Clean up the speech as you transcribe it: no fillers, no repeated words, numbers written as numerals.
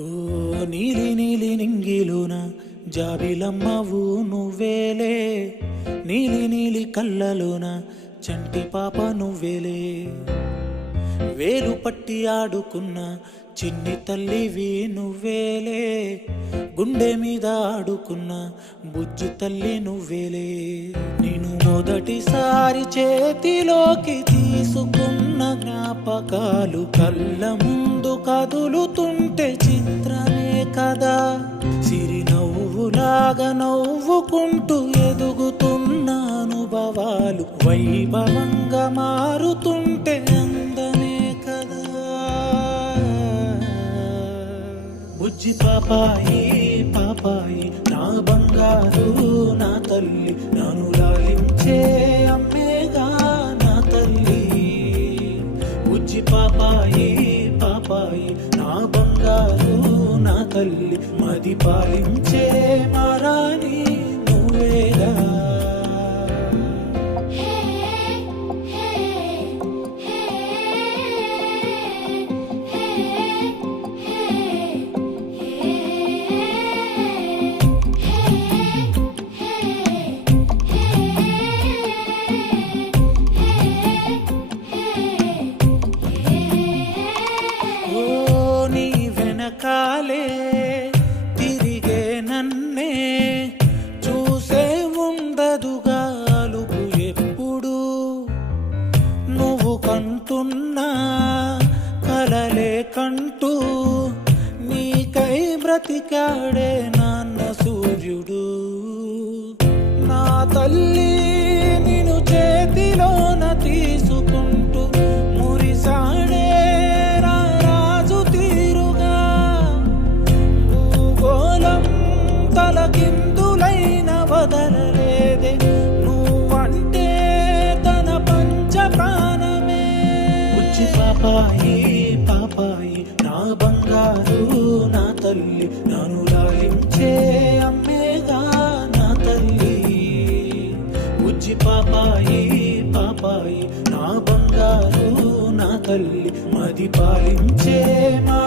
ఓ నీలి నీలి నింగిలోన జాబిలమ్మవు నువ్వేలే, నీలి నీలి కళ్ళలోన చంటి పాప నువ్వేలే, వేలు పట్టి ఆడుకున్న చిన్ని తల్లివి నువ్వేలే, గుండె మీద ఆడుకున్న బుజ్జి తల్లి నువ్వేలే. నేను మొదటిసారి చేతిలోకి తీసుకున్న జ్ఞాపకాలు కళ్ళ ముందు కదులుతుంటే చిత్రమే కదా, సిరి నవ్వులాగా నవ్వుకుంటూ ఎదుగుతున్న అనుభవాలు వైభవంగా మారుతుంటే అందమే కదా. బుజ్జి పాపాయి పాపాయి నా బంగారు నా తల్లి, నన్ను లాలించే అమ్మేగా నా తల్లి. బుజ్జి పాపాయి పాపాయి నా బంగారు నా తల్లి, మది పాలించే మారాని నువ్వేగా. కాలే తిరిగే నన్నే చూసే ఉండదుగా అలుపు ఎప్పుడు, నువ్వు కంటున్నా కలలే కంటూ నీకై బ్రతికాడే నాన్న సూర్యుడు. నా తల్లి నిన్ను చేతిలోన తీసుకుంటూ మురిసాడే తలకిందులైన వదలలేదే, నువ్వంటే తన పంచ ప్రాణమే. బుజ్జి పాపాయి పాపాయి నా బంగారు నా తల్లి, నన్ను లాలించే అమ్మేగా నా తల్లి. బుజ్జి పాపాయి పాపాయి నా బంగారు నా తల్లి, మది పాలించే మా